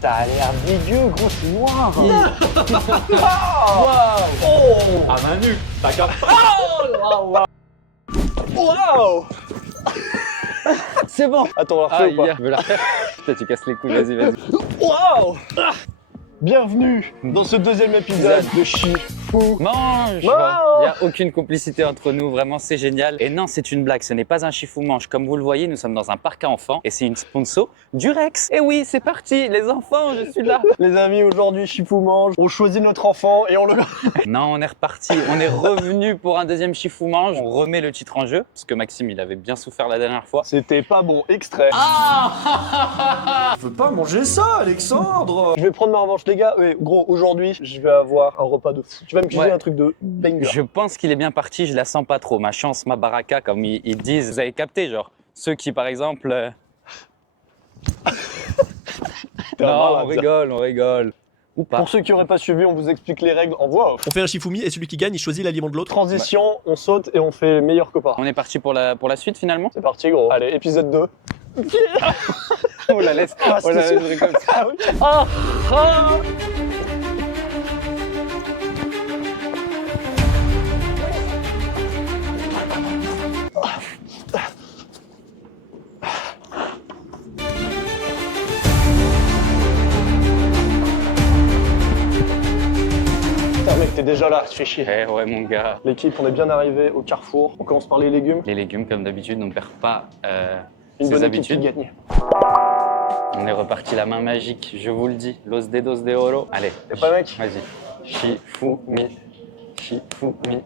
T'as l'air dégueu, gros, c'est noir. Oh à main nue. D'accord. Waouh. C'est bon. Attends, on la refait ou pas? Je veux la refaire. Putain, tu casses les couilles, vas-y, vas-y. Waouh. Bienvenue dans ce deuxième épisode de Chifou. Mange. Il n'y a aucune complicité entre nous, vraiment c'est génial. Et non, c'est une blague, ce n'est pas un Chifou mange. Comme vous le voyez, nous sommes dans un parc à enfants et c'est une sponsor du Rex. Et oui, c'est parti, les enfants, je suis là. Les amis, aujourd'hui Chifou mange. On choisit notre enfant et on le... Non, on est reparti, on est revenu pour un deuxième Chifou mange. On remet le titre en jeu, parce que Maxime, il avait bien souffert la dernière fois. C'était pas bon, extrait. Je veux pas manger ça, Alexandre. Je vais prendre ma revanche, les gars. Ouais, gros, aujourd'hui, je vais avoir un repas de fou. Tu vas me cuisiner un truc de banger. Je pense qu'il est bien parti, je la sens pas trop. Ma chance, ma baraka, comme ils disent. Vous avez capté, genre, ceux qui, par exemple... Non, on rigole. Ou pas. Pour ceux qui n'auraient pas suivi, on vous explique les règles en voix off. On fait un Shifumi et celui qui gagne, il choisit l'aliment de l'autre. Transition, on saute et on fait les meilleurs copains. On est parti pour la suite, finalement. C'est parti, gros. Allez, épisode 2. On la laisse, on la laisse comme ça. Putain, mec, t'es déjà là, tu fais chier. Eh ouais, mon gars. L'équipe, on est bien arrivé au carrefour. On commence par les légumes. Les légumes, comme d'habitude, on perd pas Une ses bonne équipe qui habitudes. gagne. On est reparti la main magique, je vous le dis. Los dedos de oro. Allez. T'es pas mec? Vas-y. Shifumi. Shifumi.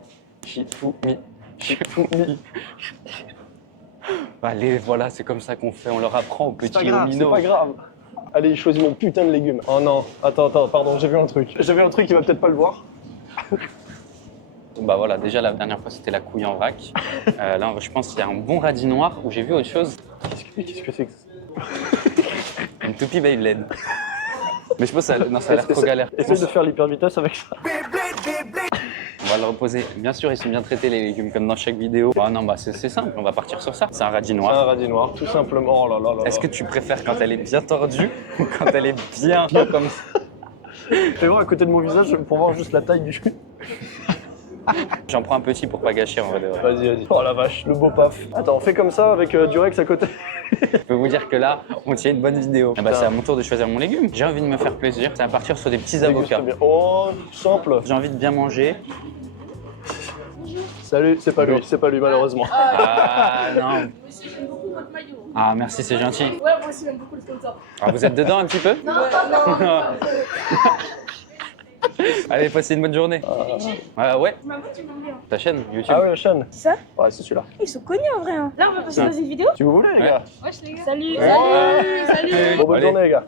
Shifumi. Shifumi. Allez, voilà, c'est comme ça qu'on fait. On leur apprend aux petits C'est pas minots. grave. Allez, je choisis mon putain de légumes. Oh non, attends, pardon, j'ai vu un truc. J'ai vu un truc, il va peut-être pas le voir. Bah voilà, déjà la dernière fois c'était la couille en vrac. Là, je pense qu'il y a un bon radis noir où j'ai vu autre chose. Qu'est-ce que c'est que ça? Une toupie Beyblade. Mais je pense que ça a l'air trop galère. Essaye de faire l'hyper vitesse avec ça. On va le reposer. Bien sûr, ils sont bien traités les légumes comme dans chaque vidéo. Oh non, bah c'est simple, on va partir sur ça. C'est un radis C'est noir. un radis noir, tout simplement. Oh là là là. Est-ce que tu préfères quand elle est bien tordue ou quand elle est bien comme ça? Fais voir à côté de mon visage pour voir juste la taille du... J'en prends un petit pour pas gâcher en vrai de vrai. Vas-y. Oh la vache, le beau paf. Attends, on fait comme ça avec du Rex à côté. Je peux vous dire que là, on tient une bonne vidéo. Ah bah, c'est à mon tour de choisir mon légume. J'ai envie de me faire plaisir. Ça va partir sur des petits avocats. Bien. Oh, simple. J'ai envie de bien manger. Salut, c'est pas lui malheureusement. Ah non. Aussi, j'aime beaucoup votre maillot. Ah merci, c'est gentil. Ouais, moi aussi, j'aime beaucoup le sponsor. Ah, vous êtes dedans un petit peu? Non. Allez, passez une bonne journée. Ouais. Ma voix, tu m'aimes bien. Ta chaîne YouTube. Ah ouais, la chaîne. C'est ça? Ouais, c'est celui-là. Ils sont connus en vrai. Hein. Là, on va passer dans une vidéo. Si vous voulez, les gars. Wesh, les gars. Salut. Bon, bonne Allez. journée, les gars.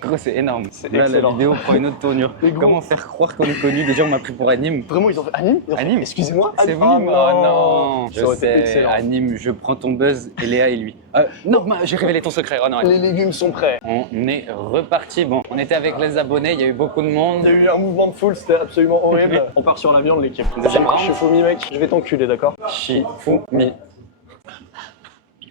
Gros, c'est énorme. C'est Là, la excellent. vidéo prend une autre tournure. Mais gros. Comment faire croire qu'on est connu? Déjà, on m'a pris pour anime. Vraiment, ils ont fait anime. Anime, Excusez-moi. C'est Ah, vous? Oh non. Ça Je aurait été sais, excellent. anime, je prends ton buzz et Léa et lui. Non, j'ai révélé ton secret. Oh non. Les légumes sont prêts. On est reparti. Bon, on était avec les abonnés, il y a eu beaucoup de monde. Il y a eu un mouvement de foule, c'était absolument horrible. On part sur la viande, l'équipe. Deuxième round. Shifumi, mec. Je vais t'enculer, d'accord? Shifumi.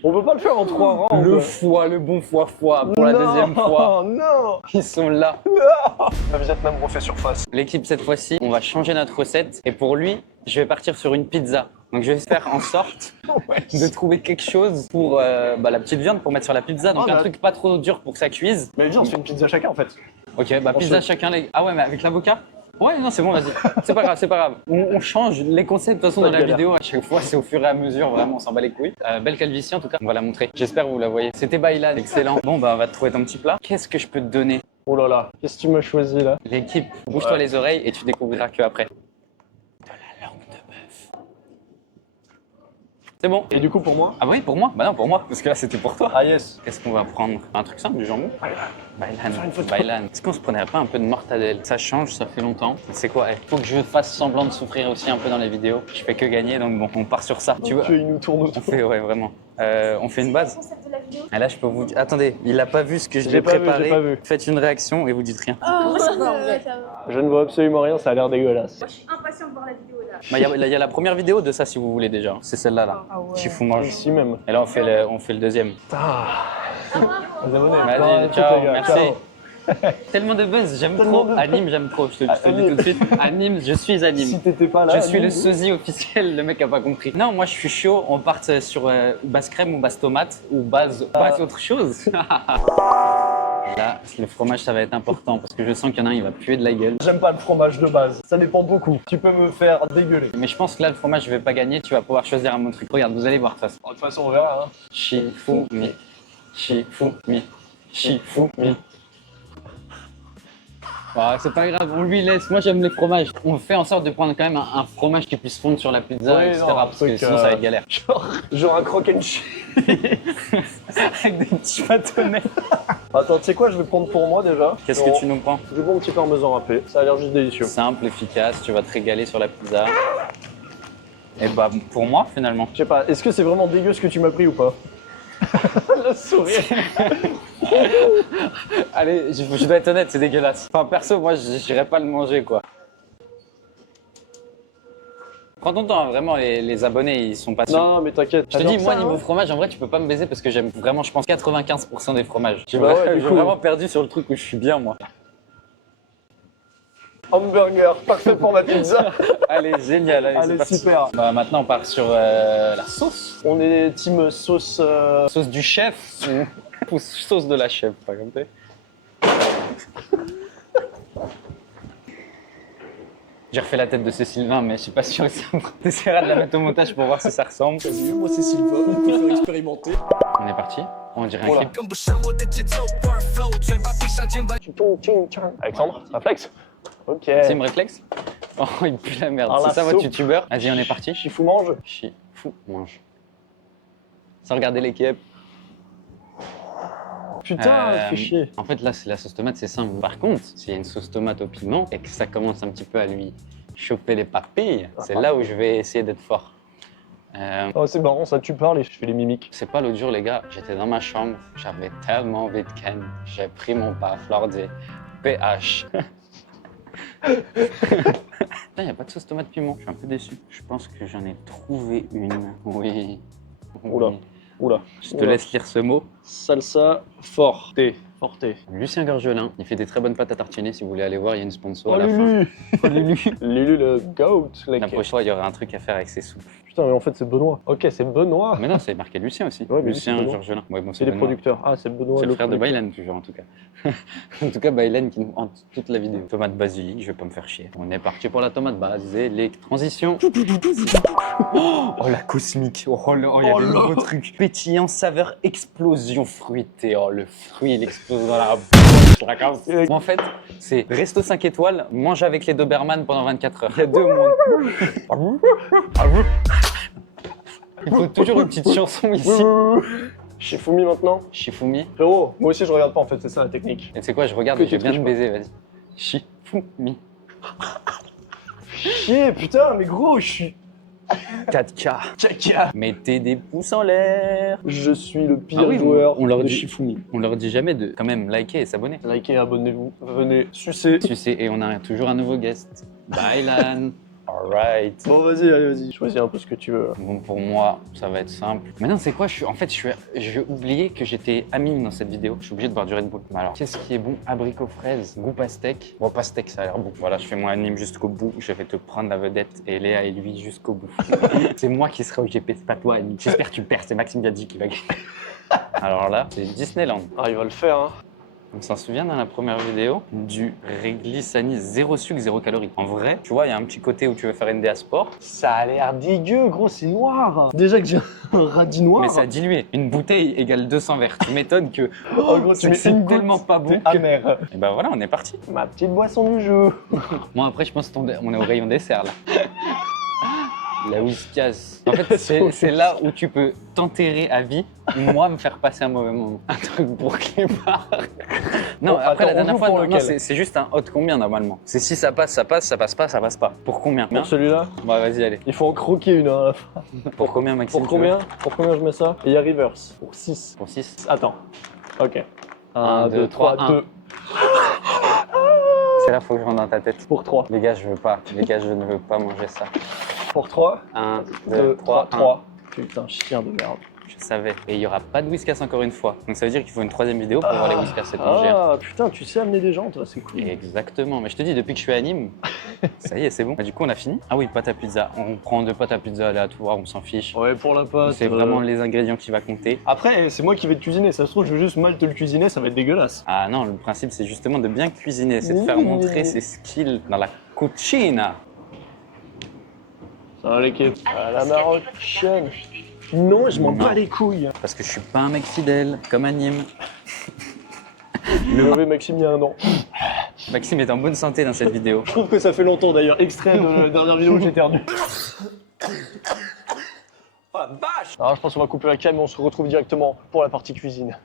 On peut pas le faire en 3 rounds. Le foie, le bon foie pour la deuxième fois. Non. Ils sont là. Le Vietnam refait surface. L'équipe, cette fois-ci, on va changer notre recette. Et pour lui, je vais partir sur une pizza. Donc je vais faire en sorte de trouver quelque chose pour la petite viande pour mettre sur la pizza. Donc Ah, un bah. truc pas trop dur pour que ça cuise. Mais viens, on se fait une pizza chacun en fait. Ok, bah On pizza se- chacun. Ah ouais, mais avec l'avocat? Ouais, non, c'est bon, vas-y. C'est pas grave. On change les concepts de toute façon Pas dans de la galère. vidéo. À chaque fois, c'est au fur et à mesure, vraiment, on s'en bat les couilles. Belle calvitie en tout cas, on va la montrer. J'espère que vous la voyez. C'était Bailan, excellent. Bon, bah on va te trouver ton petit plat. Qu'est-ce que je peux te donner? Oh là là, qu'est-ce que tu m'as choisi là? L'équipe, bouge-toi les oreilles et tu découvriras que après. De la langue de bœuf. C'est bon. Et du coup pour moi? Ah oui, pour moi? Bah non, pour moi, parce que là c'était pour toi. Ah yes. Qu'est-ce qu'on va prendre? Un truc simple, du jambon? Faire une photo. Bailan. Est-ce qu'on se prenait pas un peu de mortadelle? Ça change, ça fait longtemps. C'est quoi? Faut que je fasse semblant de souffrir aussi un peu dans les vidéos. Je fais que gagner, donc bon, on part sur ça. Tu vois? Il nous tourne On autour. fait, ouais, vraiment. On fait une base. Concept de la vidéo. Et là, je peux vous dire. Attendez, il a pas vu ce que je J'ai l'ai pas vu, préparé. j'ai pas vu. Faites une réaction et vous dites rien. Oh, ça va, en vrai. Je ne vois absolument rien, ça a l'air dégueulasse. Moi, je suis impatient de voir la vidéo là. Bah, il y a la première vidéo de ça si vous voulez déjà. C'est celle-là là. Ah ouais. Chifou mange. Ici même. Et là, on fait le deuxième. Ah, Les abonnés. Vas-y, Bon, écoute, ciao, les gars, merci. ciao. Tellement de buzz, j'aime Tellement trop. de- Anime, j'aime trop, je te le dis Anime. tout de suite. Anime, je suis anime. Si t'étais pas là, Je suis le nous- sosie officiel, le mec a pas compris. Non, moi je suis chaud, on part sur base crème ou base tomate ou base autre chose. Là, le fromage ça va être important parce que je sens qu'il y en a un, il va puer de la gueule. J'aime pas le fromage de base, ça dépend beaucoup. Tu peux me faire dégueuler. Mais je pense que là, le fromage, je vais pas gagner, tu vas pouvoir choisir un bon truc. Regarde, vous allez voir de toute façon. De toute façon, on verra. Hein. Shifumi, Shifumi, Shifumi. Ah, c'est pas grave, on lui laisse. Moi j'aime les fromages. On fait en sorte de prendre quand même un fromage qui puisse fondre sur la pizza, Oui, etc. non, parce que truc, sinon ça va être galère. Genre un croque and cheese. Avec des petits bâtonnets. Attends, tu sais quoi, je vais prendre pour moi déjà. Qu'est-ce que tu nous prends? Du bon petit parmesan râpé, ça a l'air juste délicieux. Simple, efficace, tu vas te régaler sur la pizza. Et bah pour moi finalement. Je sais pas, est-ce que c'est vraiment dégueu ce que tu m'as pris ou pas? Le sourire. Allez, je dois être honnête, c'est dégueulasse. Enfin perso, moi j'irais pas le manger quoi. Prends ton temps, hein, vraiment les abonnés ils sont patients. Non, mais t'inquiète. Je te dis, moi, niveau fromage, en vrai, tu peux pas me baiser parce que j'aime vraiment, je pense, 95% des fromages. J'ai Bah ouais, du j'ai coup. vraiment perdu sur le truc où je suis bien, moi. Hamburger, parfait pour ma pizza. Allez, génial. Allez, c'est Allez, parti. super. Bah, maintenant, on part sur la sauce. On est team sauce. Sauce du chef ou sauce de la chef, par exemple. J'ai refait la tête de ce Sylvain, mais je suis pas sûr que ça me... T'essaieras de la mettre au montage pour voir si ça ressemble. Vas-y, moi c'est Sylvain, on peut faire expérimenter. On est parti. On dirait un Voilà. clip. Alexandre, réflexe. Ok. Team réflexe. Oh, il pue la merde. Ah, la C'est ça votre soupe. youtubeur. Vas-y, on est parti. Chifou mange. Fou, mange. Sans regarder l'équipe. Putain, fais chier. En fait, là, c'est la sauce tomate, c'est simple. Par contre, s'il y a une sauce tomate au piment et que ça commence un petit peu à lui choper les papilles, c'est là où je vais essayer d'être fort. Oh, c'est marrant, ça tu parles et je fais les mimiques. C'est pas l'autre jour, les gars. J'étais dans ma chambre, j'avais tellement envie de ken. J'ai pris mon paf, leur dit PH. Putain, y a pas de sauce tomate piment. Je suis un peu déçu. Je pense que j'en ai trouvé une. Oui. Oula. Oui. Oula. Je te laisse lire ce mot. Salsa forte. Forte. Lucien Gorgelin, il fait des très bonnes pâtes à tartiner. Si vous voulez aller voir, il y a une sponsor Oh à la fin. Lulu. Oh Lulu. Lulu le goat. La prochaine fois, il y aura un truc à faire avec ses soupes. Putain, mais en fait c'est Benoît. Ok, c'est Benoît. Mais non, c'est marqué Lucien aussi. Ouais, mais Lucien c'est Benoît. Gorgelin. Ouais, bon, C'est les Benoît. producteurs. Ah, c'est Benoît. C'est le frère de producteur. Baylan, toujours en tout cas. En tout cas, Baylan qui nous hante toute la vidéo. Tomate basilic, je vais pas me faire chier. On est parti pour la tomate basilic. Transition. Oh, la cosmique. Oh, il y a des nouveaux trucs. Pétillant, saveur, explosion fruitée. Oh, le fruit, il explose dans la bouche. La casse. Bon, en fait, c'est resto 5 étoiles, mange avec les Doberman pendant 24 heures. Il y a deux mondes. Il faut toujours une petite chanson ici. Shifumi maintenant. Shifumi. Frérot, moi aussi je regarde pas en fait, c'est ça la technique. Et tu sais quoi, je regarde Que et je tu viens de triches baiser, vas-y. Shifumi. Chier, putain, mais gros, je suis. 4K. Tchaka. Mettez des pouces en l'air. Je suis le pire Ah oui, joueur on leur de dit- Shifumi. On leur dit jamais de quand même liker et s'abonner. Likez, abonnez-vous, venez sucer. Tu sais, et on a toujours un nouveau guest. Baylan. Alright. Bon, vas-y, allez, vas-y, choisis un peu ce que tu veux. Bon, pour moi, ça va être simple. Maintenant, c'est quoi? J'ai oublié que j'étais amine dans cette vidéo. Je suis obligé de boire du Red Bull. Mais alors, qu'est-ce qui est bon? Abricot fraise, goût pastèque. Bon, pastèque, ça a l'air bon. Voilà, je fais mon anime jusqu'au bout. Je vais te prendre la vedette et Léa et lui jusqu'au bout. C'est moi qui serai au GP, c'est pas toi, Annie. J'espère que tu perds, c'est Maxime Biaggi qui va gagner. Alors là, c'est Disneyland. Ah, il va le faire, hein. On s'en souvient dans la première vidéo du Réglissani 0 sucre, 0 calories. En vrai, tu vois, il y a un petit côté où tu veux faire NDA sport, Ça a l'air dégueu, gros, c'est noir. Déjà que j'ai un radis noir. mais ça a dilué. Une bouteille égale 200 verres. Tu m'étonnes que Oh, gros, tu mets c'est une tellement goutte, pas bon. t'es amer. Et ben voilà, on est parti. Ma petite boisson du jeu. Moi après, je pense qu'on est au rayon dessert là. La whiskas. En fait, c'est là où tu peux t'enterrer à vie, moi me faire passer un mauvais moment. Un truc pour Clément. Non, Bon, après attends, la on dernière joue fois, pour non, lequel c'est juste un hot combien normalement. C'est si ça passe, ça passe, ça passe pas, ça passe pas. Pour combien? Pour celui-là, Bah vas-y, allez. il faut en croquer une hein, à la fin. Pour combien, Maxime? Pour tu veux combien? Pour combien je mets ça? Et il y a reverse. Pour 6. Pour 6. Attends. Ok. Un, 1, deux, 2, 3, trois, 2. C'est là, faut que je rentre dans ta tête. Pour 3. Les gars, je veux pas. Les gars, je ne veux pas manger ça. Pour 3. 1, 2, 2, 3, 3. Putain, chien de merde. Je savais. Et il n'y aura pas de Whiskas encore une fois. Donc ça veut dire qu'il faut une troisième vidéo pour voir les Whiskas étrangères. Ah putain, tu sais amener des gens, toi, c'est cool. Exactement. Mais je te dis, depuis que je suis à Nîmes, ça y est, c'est bon. Bah, du coup, on a fini. Ah oui, pâte à pizza. On prend 2 pâtes à pizza aléatoires, on s'en fiche. Ouais, pour la pâte. C'est vraiment les ingrédients qui va compter. Après, c'est moi qui vais te cuisiner. Ça se trouve, je veux juste mal te le cuisiner, ça va être dégueulasse. Ah non, le principe, c'est justement de bien cuisiner. C'est de faire montrer ses skills dans la cucina. Ça va l'équipe. À la marocaine. Non, je m'en bats les couilles. Parce que je suis pas un mec fidèle, comme à Nîmes. Le mauvais Maxime il y a 1 an. Maxime est en bonne santé dans cette vidéo. Je trouve que ça fait longtemps d'ailleurs. Extrait de la dernière vidéo où j'éternue. Oh la vache! Alors je pense qu'on va couper la cam et on se retrouve directement pour la partie cuisine.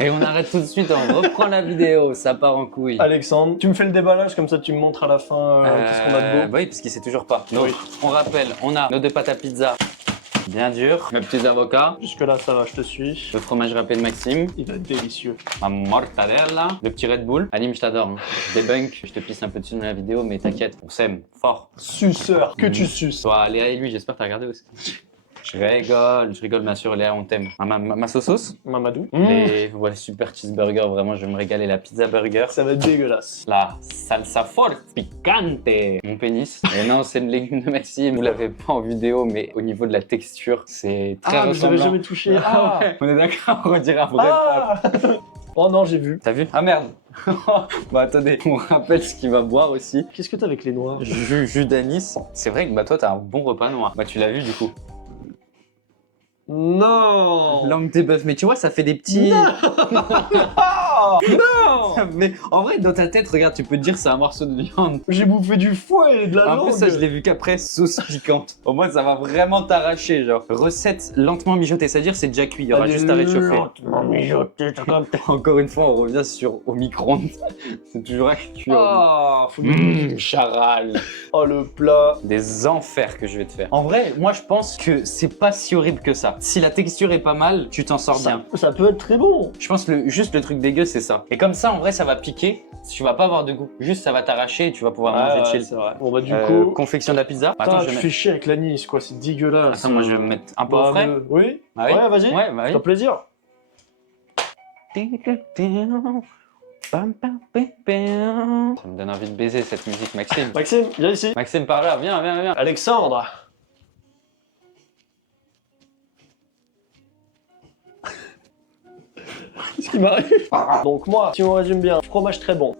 Et on arrête tout de suite, on reprend la vidéo, ça part en couille. Alexandre, tu me fais le déballage comme ça tu me montres à la fin qu'est-ce qu'on a de beau. Bah oui, parce qu'il sait toujours pas. Donc, Oui. on rappelle, on a nos 2 pâtes à pizza bien dures, mes petits avocats, Jusque là ça va, je te suis. le fromage râpé de Maxime, Il va être délicieux. ma mortadella, le petit Red Bull. Alim, je t'adore. Hein. Je débunk, je te pisse un peu dessus dans la vidéo, mais t'inquiète, on s'aime fort. Suceur, que tu suces. Toi, Léa et lui, j'espère que t'as regardé aussi. Je rigole bien sûr, Léa, on t'aime. Ma sauce, Mamadou. les ouais, super cheeseburger, vraiment, je vais me régaler. La pizza burger, Ça va être dégueulasse. la salsa forte, picante. Mon pénis. Et non, c'est le légume de Maxime. Vous l'avez pas en vidéo, mais au niveau de la texture, c'est très Ah, mais je l'avais ressemblant. jamais touché. Ah ouais. On est d'accord, on dirait un vrai Ah Oh non, j'ai vu. T'as vu? Ah merde. Bah attendez, on rappelle ce qu'il va boire aussi. Qu'est-ce que t'as avec les noirs? Jus d'anis. C'est vrai que bah toi t'as un bon repas noir. Bah tu l'as vu du coup. Non Langue de bœuf, mais tu vois ça fait des petits. Non. Mais en vrai dans ta tête, regarde, tu peux te dire c'est un morceau de viande. J'ai bouffé du foie et de la En langue. plus ça je l'ai vu qu'après sauce piquante. Au moins ça va vraiment t'arracher genre. Recette lentement mijotée, c'est-à-dire c'est déjà cuit, il y aura juste à réchauffer. Lentement mijoté, t'as capté. Encore une fois on revient sur au micro-ondes. C'est toujours à cuire. Oh, faut Charal. Oh, le plat. Des enfers que je vais te faire. En vrai, moi je pense que c'est pas si horrible que ça. Si la texture est pas mal, tu t'en sors bien. Ça peut être très bon. Je pense que juste le truc dégueu c'est ça. Et comme ça en vrai ça va piquer, tu vas pas avoir de goût. Juste ça va t'arracher et tu vas pouvoir manger chill. c'est vrai. Bon bah du coup, confection de la pizza. putain, Attends, je tu vais fais mettre... chier avec l'anis quoi, c'est dégueulasse. Attends, moi je vais me mettre un peu au Bah, frais. Oui. Ah oui Ouais, vas-y. Ouais, bah oui. T'as plaisir. Ça me donne envie de baiser cette musique, Maxime. Maxime, viens ici. Maxime, par là, viens. Alexandre. Qu'est-ce qui m'arrive? Donc moi, si on résume bien, fromage très bon.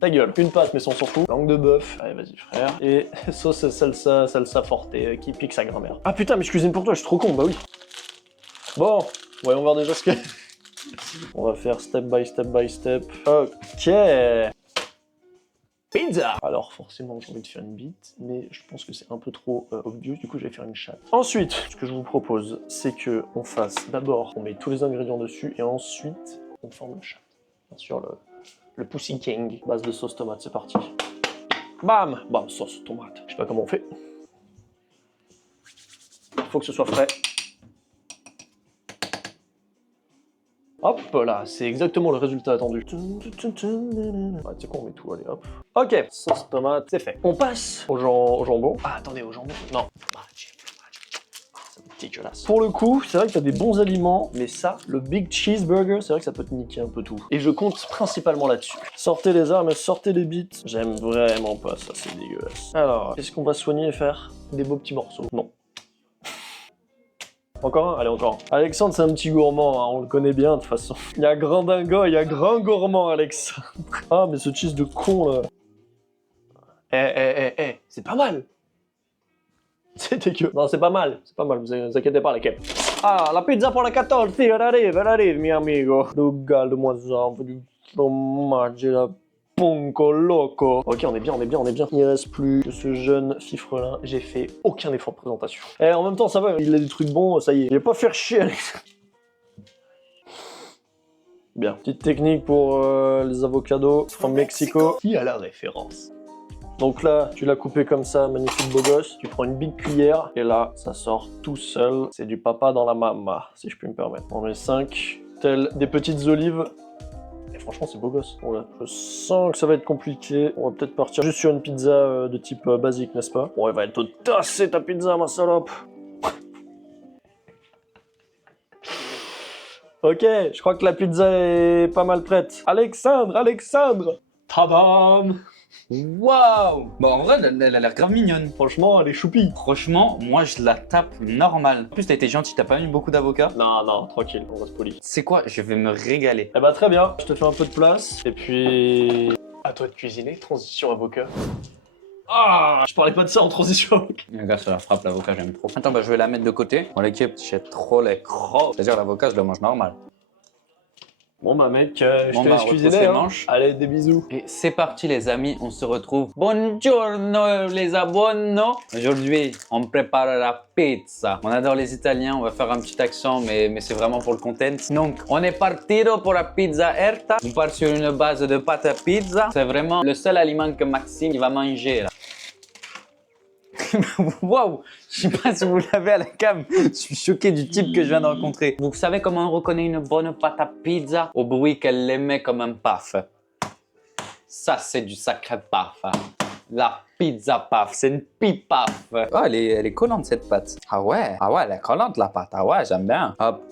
Ta gueule, une pâte mais on s'en fout. Langue de bœuf, allez vas-y frère. Et sauce salsa forte qui pique sa grand-mère. Ah putain mais je cuisine pour toi, je suis trop con, bah oui. Bon, voyons voir déjà ce que... On va faire step by step. Ok. Pizza. Alors forcément j'ai envie de faire une bite, mais je pense que c'est un peu trop obvious, du coup je vais faire une chatte. Ensuite, ce que je vous propose, c'est que on fasse d'abord, on met tous les ingrédients dessus, et ensuite on forme une chatte. Bien sûr le Pussy King, base de sauce tomate, c'est parti. Bam. Bam, sauce tomate. Je sais pas comment on fait. Faut que ce soit frais. Hop là, c'est exactement le résultat attendu. Ah, tu sais quoi, on met tout, allez hop. Ok, sauce tomate, c'est fait. On passe au jambon. Ah, attendez, au jambon. Non. C'est dégueulasse. Pour le coup, c'est vrai que t'as des bons aliments, mais ça, le Big Cheeseburger, c'est vrai que ça peut te niquer un peu tout. Et je compte principalement là-dessus. Sortez les armes, sortez les bites. J'aime vraiment pas ça, c'est dégueulasse. Alors, est-ce qu'on va soigner et faire des beaux petits morceaux? Non. Encore un? Allez, encore un. Alexandre, c'est un petit gourmand, hein, on le connaît bien de toute façon. Il y a grand dingo, il y a grand gourmand, Alexandre. Ah, mais ce cheese de con, là. C'est pas mal. C'est dégueu. Non, c'est pas mal, vous inquiétez pas, les keps. Ah, la pizza pour la 14, sì, elle arrive, mio amigo. Regarde-moi ça, un peu du fromage, la Ponco loco. Ok, on est bien. Il reste plus que ce jeune fifrelin. J'ai fait aucun effort de présentation. Et en même temps, ça va, il a des trucs bons, ça y est. Il va pas faire chier, Alex. Bien. Petite technique pour les avocados from Mexico. Qui a la référence? Donc là, tu l'as coupé comme ça, magnifique beau gosse. Tu prends une big cuillère et là, ça sort tout seul. C'est du papa dans la mama, si je puis me permettre. On met 5, telles des petites olives. Et franchement, c'est beau gosse. Voilà. Je sens que ça va être compliqué. On va peut-être partir juste sur une pizza de type basique, n'est-ce pas? Bon, elle va être tassée ta pizza, ma salope. Ok, je crois que la pizza est pas mal prête. Alexandre! Tadam! Waouh! Bon, en vrai, elle a l'air grave mignonne. Franchement, elle est choupie. Franchement, moi, je la tape normal. En plus, t'as été gentil, t'as pas mis beaucoup d'avocats. Non, tranquille, on reste poli. C'est quoi? Je vais me régaler. Eh bah très bien, je te fais un peu de place. Et puis... à toi de cuisiner, transition avocat. Ah, je parlais pas de ça en transition avocat. Les gars, ça la frappe, l'avocat, j'aime trop. Attends, bah, je vais la mettre de côté. Bon, l'équipe, j'ai trop les crocs. C'est-à-dire, l'avocat, je le mange normal. Bon bah mec, je Bon, te bah, laisse retrousse cuisiner, les hein. manches. Allez, des bisous. Et c'est parti les amis, on se retrouve. Buongiorno les abonnes. Aujourd'hui, on prépare la pizza. On adore les Italiens, on va faire un petit accent, mais c'est vraiment pour le content. Donc, on est parti pour la pizza Erta. On part sur une base de pâte à pizza. C'est vraiment le seul aliment que Maxime il va manger là. Waouh! Je sais pas si vous l'avez à la cam. Je suis choqué du type que je viens de rencontrer. Vous savez comment on reconnaît une bonne pâte à pizza? Au bruit qu'elle émet comme un paf. Ça, c'est du sacré paf. Hein. La pizza paf, c'est une pipaf. Oh, elle est collante cette pâte. Ah ouais, elle est collante la pâte. Ah ouais, j'aime bien. Hop,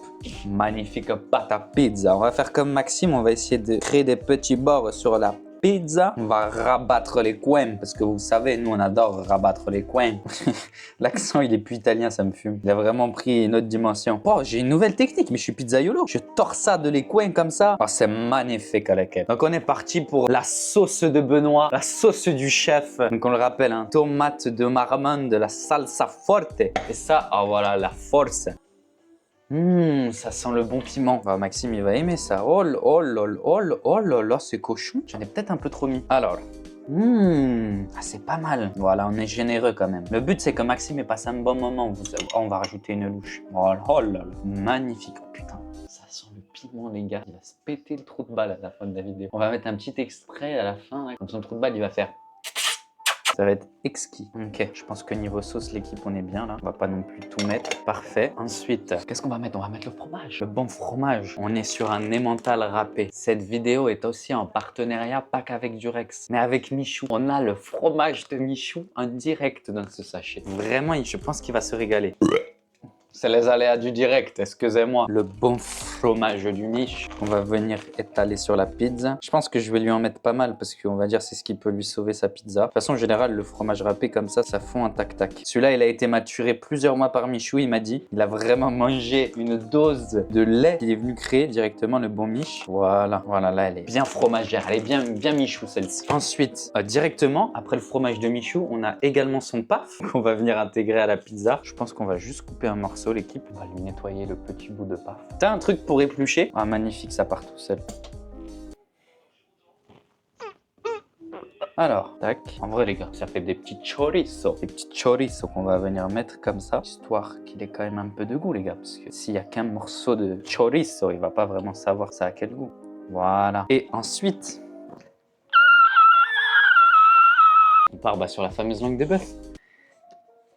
magnifique pâte à pizza. On va faire comme Maxime, on va essayer de créer des petits bords sur la pizza. On va rabattre les coins parce que vous savez, nous on adore rabattre les coins. L'accent il est plus italien, ça me fume. Il a vraiment pris une autre dimension. Oh, j'ai une nouvelle technique, mais je suis pizzaiolo. Je torsade les coins comme ça. Oh, c'est magnifique à la quête. Donc on est parti pour la sauce de Benoît, la sauce du chef. Donc on le rappelle, hein, tomate de Marmande, la salsa forte. Et ça, oh voilà, la force. Ça sent le bon piment. Bah, Maxime, il va aimer ça. Oh là, c'est cochon. J'en ai peut-être un peu trop mis. Alors, c'est pas mal. Voilà, on est généreux quand même. Le but, c'est que Maxime ait passé un bon moment. On va rajouter une louche. Oh là là, magnifique. Oh putain, ça sent le piment, les gars. Il va se péter le trou de balle à la fin de la vidéo. On va mettre un petit extrait à la fin. Là. Comme son trou de balle, il va faire... Ça va être exquis. Ok, je pense que niveau sauce, l'équipe, on est bien là. On va pas non plus tout mettre. Parfait. Ensuite, qu'est-ce qu'on va mettre? On va mettre le fromage. Le bon fromage. On est sur un emmental râpé. Cette vidéo est aussi en partenariat, pas qu'avec Durex, mais avec Michou. On a le fromage de Michou en direct dans ce sachet. Vraiment, je pense qu'il va se régaler. C'est les aléas du direct, excusez-moi. Le bon fromage du Mich. On va venir étaler sur la pizza. Je pense que je vais lui en mettre pas mal parce qu'on va dire c'est ce qui peut lui sauver sa pizza. De toute façon, en général, le fromage râpé comme ça fond un tac-tac. Celui-là, il a été maturé plusieurs mois par Michou, il m'a dit. Il a vraiment mangé une dose de lait. Il est venu créer directement le bon Mich. Voilà, là, elle est bien fromagère. Elle est bien Michou, celle-ci. Ensuite, directement, après le fromage de Michou, on a également son paf qu'on va venir intégrer à la pizza. Je pense qu'on va juste couper un morceau. L'équipe, on va lui nettoyer le petit bout de paf. T'as un truc pour éplucher? Ah magnifique, ça part tout seul. Alors, tac. En vrai les gars, ça fait des petits chorizo. Des petits chorizo qu'on va venir mettre comme ça, histoire qu'il ait quand même un peu de goût les gars. Parce que s'il y a qu'un morceau de chorizo, il va pas vraiment savoir ça a quel goût. Voilà. Et ensuite, on part sur la fameuse langue de bœuf.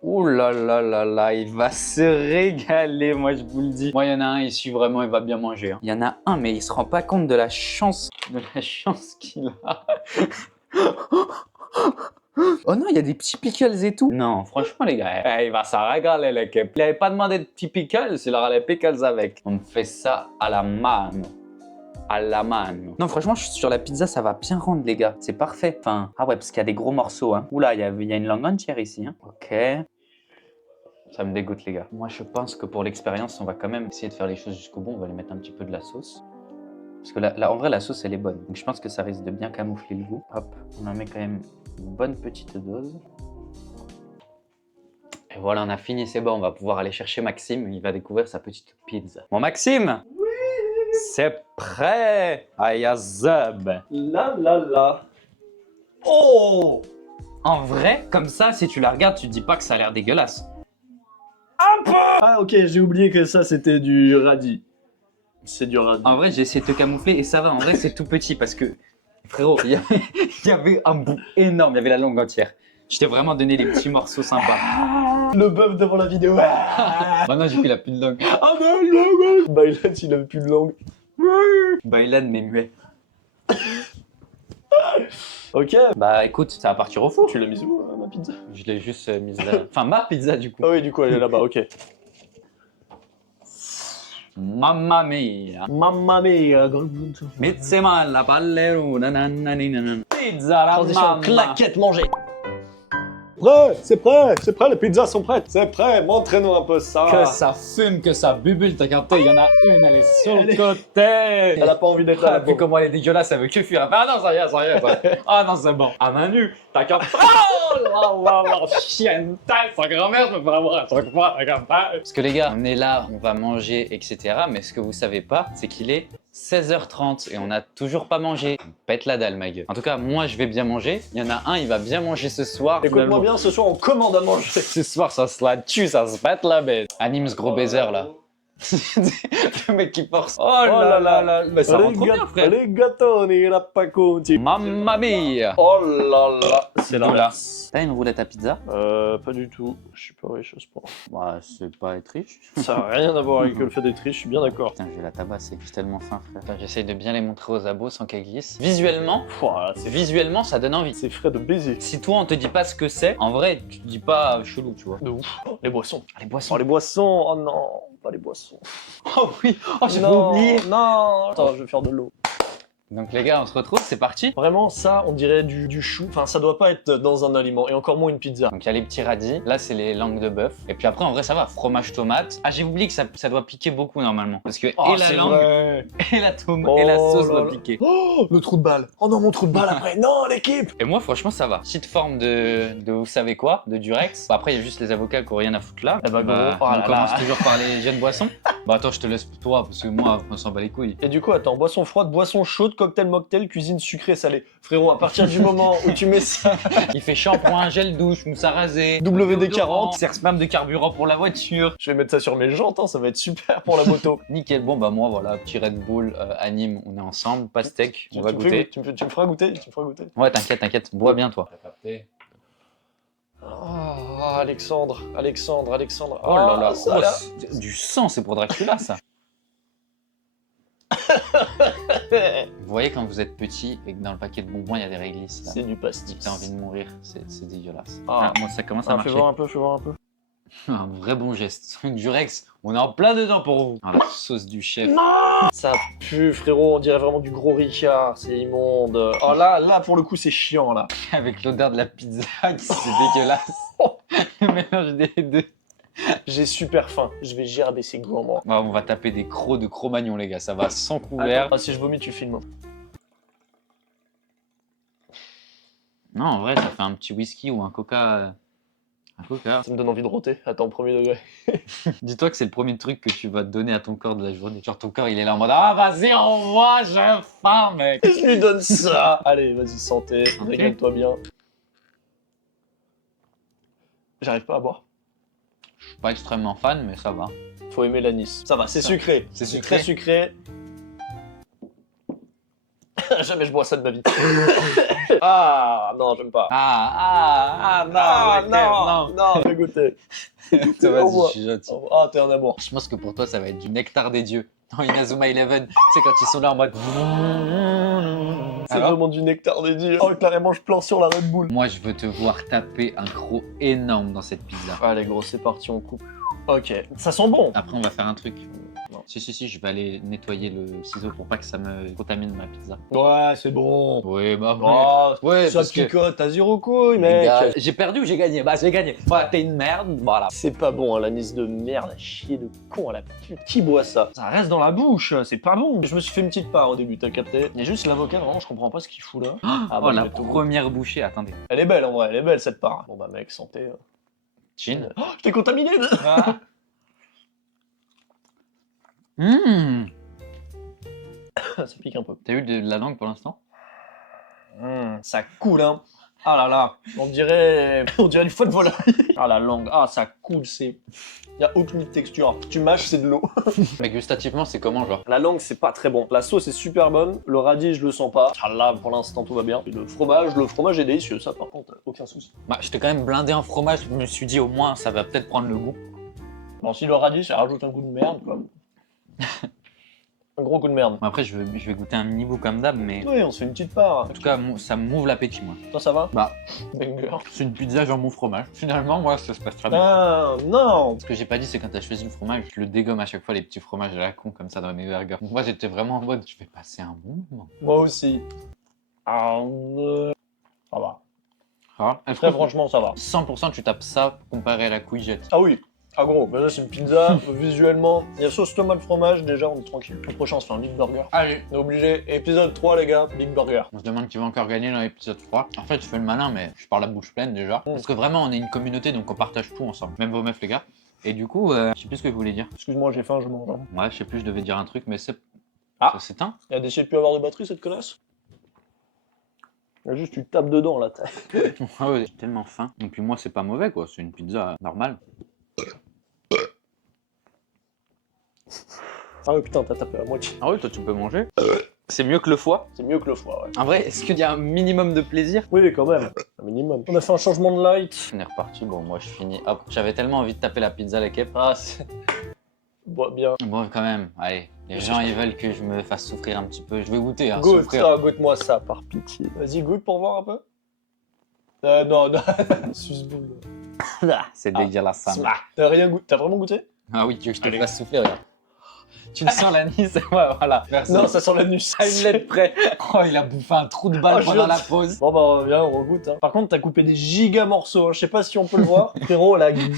Ouh là là là là, il va se régaler, moi je vous le dis. Moi, il y en a un ici, vraiment, il va bien manger. Hein. Il y en a un, mais il se rend pas compte de la chance qu'il a. Oh non, il y a des petits pickles et tout. Non, franchement, les gars, il va s'en régaler, l'équipe. Il avait pas demandé de petits pickles, il aura les pickles avec. On fait ça à la mano. À la mano. Non, franchement, sur la pizza, ça va bien rendre, les gars. C'est parfait. Enfin, ah ouais, parce qu'il y a des gros morceaux. Hein. Oula, il y a une langue entière ici. Hein. Ok. Ça me dégoûte, les gars. Moi, je pense que pour l'expérience, on va quand même essayer de faire les choses jusqu'au bout. On va lui mettre un petit peu de la sauce. Parce que là, en vrai, la sauce, elle est bonne. Donc, je pense que ça risque de bien camoufler le goût. Hop, on en met quand même une bonne petite dose. Et voilà, on a fini, c'est bon. On va pouvoir aller chercher Maxime. Il va découvrir sa petite pizza. Bon, Maxime! C'est prêt! Ayazab! Là. Oh! En vrai, comme ça, si tu la regardes, tu te dis pas que ça a l'air dégueulasse. Ah ok, j'ai oublié que ça c'était du radis. C'est du radis. En vrai, j'ai essayé de te camoufler et ça va. En vrai, c'est tout petit parce que, frérot, il y avait un bout énorme. Il y avait la langue entière. Je t'ai vraiment donné les petits morceaux sympas. Le bœuf devant la vidéo. Maintenant, j'ai qu'il a plus de langue. Ah non, Bailan, il a plus de langue. Bailan, mais muet. Ok. Bah écoute, ça va partir au four. Tu l'as mise où, ma pizza? Je l'ai juste mise là. Enfin, ma pizza du coup. Ah oui, du coup, elle est là-bas, ok. Mamma mia. Mamma mia, Mezzema la ballerina, nananina. Pizza la transition, mamma. claquette mangée. Prêt, c'est prêt, les pizzas sont prêtes, c'est prêt, montrez-nous un peu ça. Que ça fume, que ça bubule, t'as capté, il y en a une, elle est sur le côté. Elle a pas envie d'être là, Ah, la puis pauvre. comment elle est dégueulasse, elle veut que fuir. Ah non, ça y est, ça y est, ça y est. Ah non, c'est bon. À main nue, t'as capté. Oh là là, chienne, sa grand-mère me fait avoir à chaque fois, t'as capté. Parce que les gars, on est là, on va manger, etc. Mais ce que vous savez pas, c'est qu'il est 16h30 et on n'a toujours pas mangé. On pète la dalle, ma gueule. En tout cas, moi, je vais bien manger. Il y en a un, il va bien manger ce soir. Écoute-moi Finalement. bien, ce soir, on commande à manger. Ce soir, ça se la tue, ça se pète la bête. Anime ce gros baiser, là. Le mec qui force. Oh là là là. Mais ça rentre trop bien, frère. Les gâtoni, la paconti. Mamma mia. Oh là là, c'est là. Voilà. T'as une roulette à pizza? Pas du tout. Je suis pas riche à ce point. Bah, c'est pas être riche. Ça n'a rien à voir avec le fait d'être riche, je suis bien d'accord. Putain, je vais la tabasser. Je suis tellement faim, frère. Attends, j'essaye de bien les montrer aux abos sans qu'elles glissent. Visuellement, visuellement, ça donne envie. C'est frais de baiser. Si toi, on te dit pas ce que c'est, en vrai, tu te dis pas chelou, tu vois. De ouf. Oh, les boissons. Les boissons. Oh, les boissons. Oh non, pas les boissons. Oh oui. Oh, j'ai Non, oublié. non. Attends, je vais faire de l'eau. Donc les gars, on se retrouve, c'est parti. Vraiment, ça, on dirait du chou. Enfin, ça doit pas être dans un aliment, et encore moins une pizza. Donc il y a les petits radis, là c'est les langues de bœuf. Et puis après en vrai ça va, fromage tomate. Ah j'ai oublié que ça doit piquer beaucoup normalement. Parce que et la langue vrai. et la tomate et la sauce là doit là. piquer. Oh, le trou de balle. Oh non, mon trou de balle après. Non, l'équipe. Et moi franchement ça va. Petite forme de vous savez quoi, de Durex. Bah, après il y a juste les avocats qui ont rien à foutre là. Eh bah, gros, oh on là commence là. toujours par les jeunes boissons. Bah attends je te laisse toi parce que moi on s'en bat les couilles. Et du coup, attends, boisson froide, boisson chaude, cocktail, mocktail, cuisine sucrée, salée. Frérot, à partir du moment où tu mets ça, Il fait shampoing, gel douche, mousse à raser, WD-40, sert-spam de carburant pour la voiture. je vais mettre ça sur mes jantes, hein, ça va être super pour la moto. Nickel, bon bah moi voilà, petit Red Bull, anime, on est ensemble, pastèque, on va Tu me fais goûter. tu me feras goûter, tu me feras goûter. Ouais t'inquiète, bois bien toi. Oh, Alexandre. Oh là là, Ah, ça, là. c'est du sang, c'est pour Dracula ça. Vous voyez quand vous êtes petit et que dans le paquet de bonbons il y a des réglisses là. C'est du Et que pastis. t'as envie de mourir, c'est dégueulasse. Ah. Moi ça commence à Ah, marcher. fais voir un peu, fais voir un peu. Un vrai bon geste. Durex, on est en plein dedans pour vous. Ah, la sauce du chef. Ça pue, frérot, on dirait vraiment du gros Ricard, c'est immonde. Oh là, pour le coup, c'est chiant, là. Avec l'odeur de la pizza qui c'est dégueulasse. Le mélange des deux. J'ai super faim, je vais gerber ces gourmands. Ouais, on va taper des crocs de Cro-Magnon les gars, ça va sans couvert. Attends, si je vomis, tu filmes. Non en vrai ça fait un petit whisky ou un coca. Un coca. Ça me donne envie de roter. Attends, premier degré. Dis-toi que c'est le premier truc que tu vas donner à ton corps de la journée. Genre ton corps il est là en mode ah vas-y envoie, j'ai faim mec. Je lui donne ça. Allez, vas-y, santé, Santé. régale-toi bien. J'arrive pas à boire. Je suis pas extrêmement fan mais ça va. Faut aimer l'anis. Ça va, c'est Ça. sucré. C'est Très sucré. Jamais je bois ça de ma vie. Ah, non, j'aime pas. Non, je vais goûter. Toi, Au vas-y, revoir. je suis gentil. Ah, t'es un amour. Je pense que pour toi, ça va être du nectar des dieux. Dans Inazuma Eleven, tu sais, quand ils sont là en mode. C'est Alors vraiment du nectar des dieux. Oh, carrément, je plante sur la Red Bull. Moi, je veux te voir taper un croc énorme dans cette pizza. Allez, gros, c'est parti, on coupe. Ok, ça sent bon. Après, on va faire un truc. Non. Si, je vais aller nettoyer le ciseau pour pas que ça me contamine ma pizza. Ouais, c'est bon. Oui, bah Oh, ouais, ça parce que. picote, t'as zéro couille, Les mec. gars, j'ai perdu ou j'ai gagné? Bah, j'ai gagné. Voilà, t'es une merde. Voilà. C'est pas bon, hein, l'anis de merde, à chier de con à la pute. Qui boit ça? Ça reste dans la bouche, c'est pas bon. Je me suis fait une petite part au début, t'as capté? Il y a juste l'avocat, vraiment, je comprends pas ce qu'il fout là. Ah, Oh, bah, la je vais tout- première bouchée, attendez. Elle est belle en vrai, elle est belle cette part. Bon bah mec, santé. Chin. Oh, je t'ai contaminé. Mmh. Ça pique un peu. T'as eu de la langue pour l'instant? Ça coule, hein. Ah là là, on dirait du foie de volaille. Ah la langue, ah ça coule, c'est... Y a aucune texture. Tu mâches, c'est de l'eau. Mais gustativement, c'est comment, genre? La langue, c'est pas très bon. La sauce est super bonne. Le radis, je le sens pas. Ah là, pour l'instant, tout va bien. Et le fromage est délicieux. Ça, par contre, aucun souci. Bah, j'étais quand même blindé en fromage. Je me suis dit, au moins, ça va peut-être prendre le goût. Bon, si le radis, ça rajoute un goût de merde, quoi. Un gros coup de merde. Bon, après, je vais goûter un mini bout comme d'hab, mais Oui, on se fait une petite part. en tout cas, ça m'ouvre l'appétit, moi. Toi, ça va? Bah, Banger. c'est une pizza jambon fromage. Finalement, moi, ça se passe très bien. Ah, non. Ce que j'ai pas dit, c'est quand t'as choisi le fromage, je le dégomme à chaque fois les petits fromages à la con comme ça dans mes burgers. Moi, j'étais vraiment en mode, je vais passer un bon moment. Moi aussi. Ah, ça va. Ah, et Très franchement, ça va. 100% tu tapes ça comparé à la couillette. Ah oui. Ah gros, bah là c'est une pizza, visuellement, il y a sauce tomate fromage, déjà on est tranquille. Le prochain on se fait un big burger. Allez, on est obligé. Épisode 3 les gars, big burger. On se demande qui va encore gagner dans l'épisode 3. En fait, je fais le malin, mais je parle la bouche pleine déjà. Parce que vraiment, on est une communauté, donc on partage tout ensemble. Même vos meufs, les gars. Et du coup, je sais plus ce que je voulais dire. Excuse-moi, j'ai faim, je mange. Hein. Ouais, je sais plus, je devais dire un truc, mais c'est... Ah. Ça s'éteint. Elle a décidé de plus avoir de batterie cette connasse. Là, juste tu tapes dedans là. Ah ouais, j'ai tellement faim. Et puis moi, c'est pas mauvais, quoi. C'est une pizza normale. Ah oui putain, t'as tapé la moitié. Ah oui, toi, tu peux manger. C'est mieux que le foie. C'est mieux que le foie, ouais. En vrai, est-ce qu'il y a un minimum de plaisir? Oui, quand même, un minimum. On a fait un changement de light. On est reparti. Bon, moi, je finis. Hop, j'avais tellement envie de taper la pizza, la kep. Ah, c'est... Bon, bien. Bon, quand même, allez. Les gens, ils veulent que je me fasse souffrir un petit peu. Je vais goûter, hein, Goûte souffrir. ça, goûte-moi ça, par pitié. Vas-y, goûte pour voir un peu. Non, non. Suce-boule. C'est dégueulasse, ça. T'as rien goûté? T'as vraiment goûté? Ah oui, tu veux que je te Allez. fasse souffler, regarde. Tu le sens l'anis? Ouais, voilà. Merci. Non, ça sent l'anus. à une lettre près. Oh, il a bouffé un trou de balle Oh, pendant je- la pause. Bon bah viens, on regoute. Hein. Par contre, t'as coupé des giga morceaux. Hein. Je sais pas si on peut le voir. Frérot, la gueule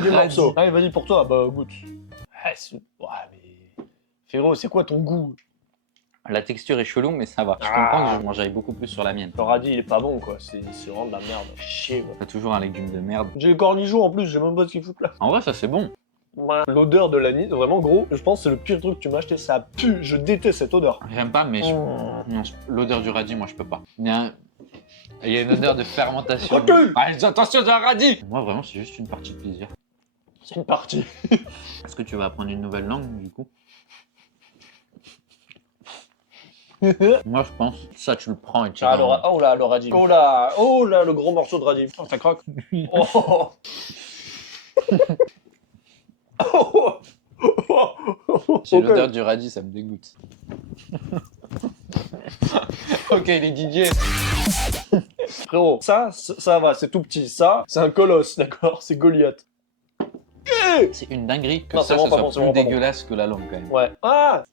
du Radis. morceau. Allez, vas-y pour toi. Bah goûte. Ouais, mais... Frérot, c'est quoi ton goût? La texture est chelou, mais ça va. Je Ah. comprends que je mangeais beaucoup plus sur la mienne. Le radis, il est pas bon, quoi. C'est vraiment de la merde. Chier, quoi. T'as toujours un légume de merde. J'ai les cornichons en plus, j'ai même pas ce qu'ils foutent là. En vrai, ça c'est bon. Ouais. L'odeur de l'anis, vraiment gros, je pense que c'est le pire truc que tu m'as acheté. Ça pue, je déteste cette odeur. J'aime pas, mais non, l'odeur du radis, moi je peux pas. Il y a une odeur de fermentation. Recule. Allez, attention, j'ai un radis. Moi vraiment, c'est juste une partie de plaisir. C'est une partie. Est-ce que tu vas apprendre une nouvelle langue du coup? Moi je pense, ça tu le prends et tu Ah, oh là, le radis. Oh là, le gros morceau de radis. Oh, ça croque. Oh. C'est Ok. l'odeur du radis, ça me dégoûte. Ok, les Didier. Frérot, ça va, c'est tout petit. Ça, c'est un colosse, d'accord? C'est Goliath. C'est une dinguerie que Non, ça c'est vraiment pas soit bon, c'est plus vraiment pas bon. dégueulasse que la langue quand même. Ouais. Ah.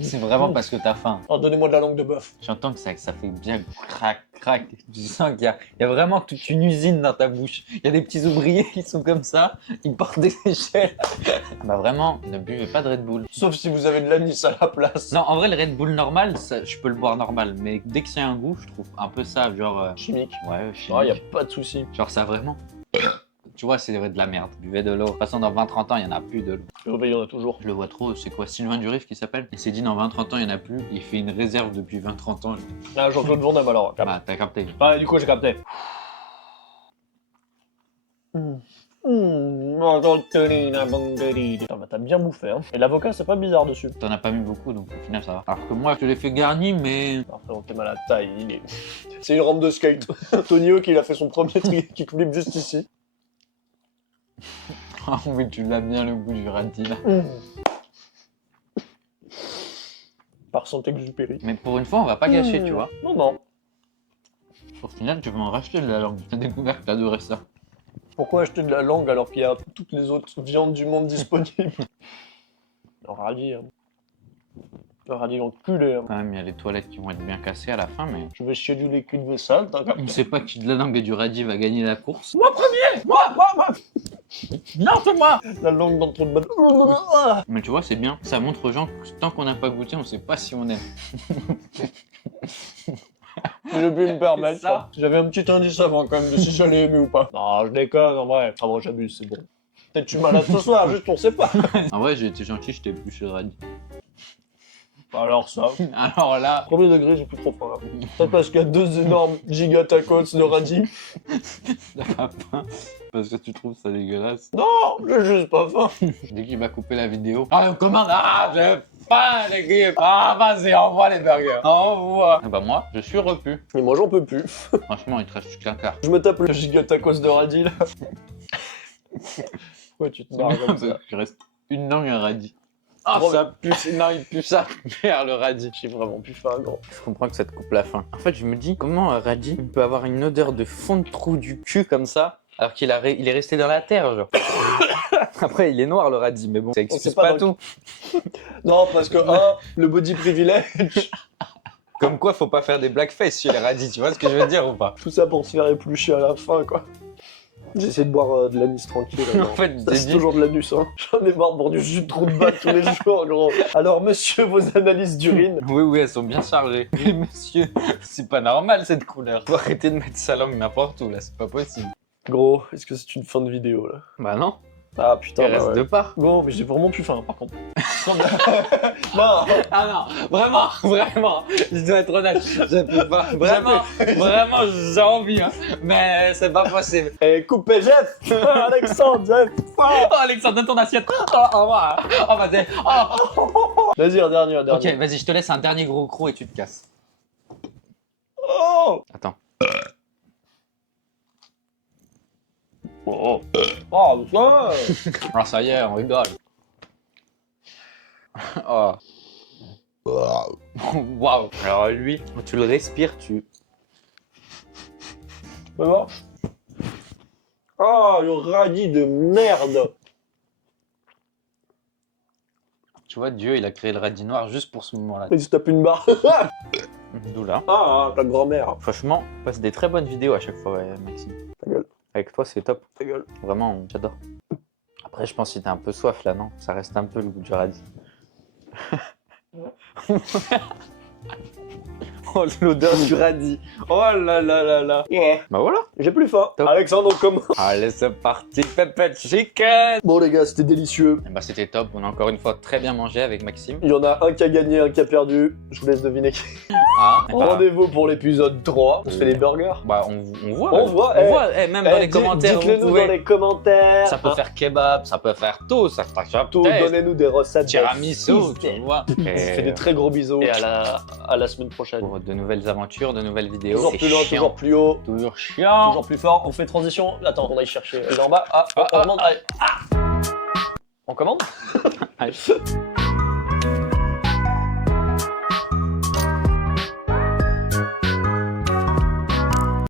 C'est vraiment parce que t'as faim. Oh, donnez-moi de la langue de bœuf. J'entends que ça fait bien crac, crac. Tu sens qu'il y a vraiment toute une usine dans ta bouche. Il y a des petits ouvriers qui sont comme ça, ils portent des échelles. Bah vraiment, ne buvez pas de Red Bull. Sauf si vous avez de l'anis à la place. Non, en vrai, le Red Bull normal, ça, je peux le boire normal. Mais dès qu'il y a un goût, je trouve un peu ça, genre... Chimique. ouais, chimique. Ah, y a pas de souci. Genre ça vraiment... Tu vois, c'est de la merde. Buvez de l'eau. De toute façon, dans 20-30 ans, il n'y en a plus de l'eau. Le réveil, il y en a toujours. Je le vois trop, c'est quoi, Sylvain Durif qui s'appelle? Il s'est dit dans 20-30 ans, il n'y en a plus. Il fait une réserve depuis 20-30 ans. Ah, Jean-Claude Van Damme alors. Bah, t'as capté. Ah, du coup, j'ai capté. Putain, bah, t'as bien bouffé, hein. Et l'avocat, c'est pas bizarre dessus. T'en as pas mis beaucoup, donc au final, ça va. Alors que moi, je l'ai fait garni, mais... Après, on t'est mal à la taille, il est... C'est une rampe de skate. Tony Hawk, il a fait son premier kickflip juste ici. Ah oui, tu l'as bien le goût du radis, là. Par Saint-Exupéry. Mais pour une fois, on va pas gâcher, tu vois. Non, non. Au final, tu vas en racheter de la langue. T'as découvert que t'adorais ça. Pourquoi acheter de la langue alors qu'il y a toutes les autres viandes du monde disponibles? Le radis, hein. Le radis enculé, hein. Quand même, il y a les toilettes qui vont être bien cassées à la fin, mais... Je vais chier du liquide vaisselle, t'as On sait pas qui de la langue et du radis va gagner la course. Moi premier! Moi! Non, c'est moi! La langue dans le trou de balle. Mais tu vois, c'est bien. Ça montre aux gens que tant qu'on n'a pas goûté, on sait pas si on aime. Je peux me permettre C'est ça. ça. J'avais un petit indice avant quand même de si j'allais aimer ou pas. Non, je déconne en vrai. Ah bon, j'abuse, c'est bon. Peut-être tu malade ce soir, juste on sait pas. En vrai, j'ai été gentil, je t'ai épluché le radis. Alors ça, Alors là, premier degré, j'ai plus trop faim là. Peut-être parce qu'il y a deux énormes giga tacos de radis. t'as pas faim parce que tu trouves ça dégueulasse. Non, j'ai juste pas faim. Dès qu'il va couper la vidéo. Ah, on commande! Ah, j'ai faim, les gars! Ah, vas-y, envoie les burgers! Envoie! Bah, moi, je suis repu. Mais moi j'en peux plus. Franchement, il te reste qu'un quart. Je me tape le giga tacos de radis là. Ouais, tu te marres comme ça. Il reste une langue à radis. Ah, Trop ça pue, non, il pue ça. Merde, le radis. J'ai vraiment plus faim, gros. Je comprends que ça te coupe la faim. En fait, je me dis, comment un radis il peut avoir une odeur de fond de trou du cul comme ça, alors qu'il il est resté dans la terre, genre. Après, il est noir, le radis, mais bon, ça explique sait pas pas dans tout. Non, parce que, le body privilège, Comme quoi, faut pas faire des blackface chez les radis, tu vois ce que je veux dire ou pas? tout ça pour se faire éplucher à la fin, quoi. J'essaie de boire de l'anis tranquille. En fait, Ça, j'ai c'est dit... toujours de l'anus, hein. J'en ai marre de boire du jus de trou de balle tous les jours, gros. Alors, monsieur, vos analyses d'urine. Oui, oui, elles sont bien chargées. Mais monsieur, c'est pas normal cette couleur. Faut arrêter de mettre sa langue n'importe où, là, c'est pas possible. Gros, est-ce que c'est une fin de vidéo, là? Bah non, Ah, il putain, bah reste ouais. deux parts. Gros, mais j'ai vraiment plus faim, par contre. Non. Ah non, vraiment, vraiment, je dois être honnête, je peux pas, vraiment, vraiment, j'ai envie, hein, mais c'est pas possible. Eh, coupez Jeff. Alexandre, Jeff. Oh, Alexandre, donne ton assiette. Oh, vas-y. Oh. Vas-y, un dernier. Ok, vas-y, je te laisse un dernier gros croc et tu te casses. Oh. Attends. Oh, ça. Ah, ça y est, on rigole. Oh. Waouh. Alors lui, tu le respires, tu... Va voir. Oh, le radis de merde. Tu vois, Dieu, il a créé le radis noir juste pour ce moment-là. Il se tape une barre. D'où là. Ah, ta grand-mère. Franchement, on passe des très bonnes vidéos à chaque fois, ouais, Maxime. Ta gueule. Avec toi, c'est top. Ta gueule. Vraiment, j'adore. Après, je pense que t'as un peu soif là, non? Ça reste un peu le goût du radis. Oh, l'odeur du radis. Oh là là là là. Yeah. Bah voilà. J'ai plus faim. Top. Alexandre, on commence. Allez, c'est parti, pepette chicken. Bon, les gars, c'était délicieux. Et bah, c'était top. On a encore une fois très bien mangé avec Maxime. Il y en a un qui a gagné, un qui a perdu. Je vous laisse deviner qui. Ah, et bah, Rendez-vous pour l'épisode 3. On se fait les burgers. bah, on voit. On voit, On eh. voit. Eh, même dans les commentaires, Dites-le vous nous pouvez. dans les commentaires. Ça peut faire kebab, ça peut faire tout, ça peut faire Tout, donnez-nous des recettes. tiramisu, tu vois. Je vous fais des très gros bisous. Et à la semaine prochaine. Pour de nouvelles aventures, de nouvelles vidéos. Toujours C'est plus loin, chiant. toujours plus haut. Toujours chiant. Toujours plus fort. On fait transition. Attends, on aille chercher. En bas. On commande. Allez. On commande. Allez.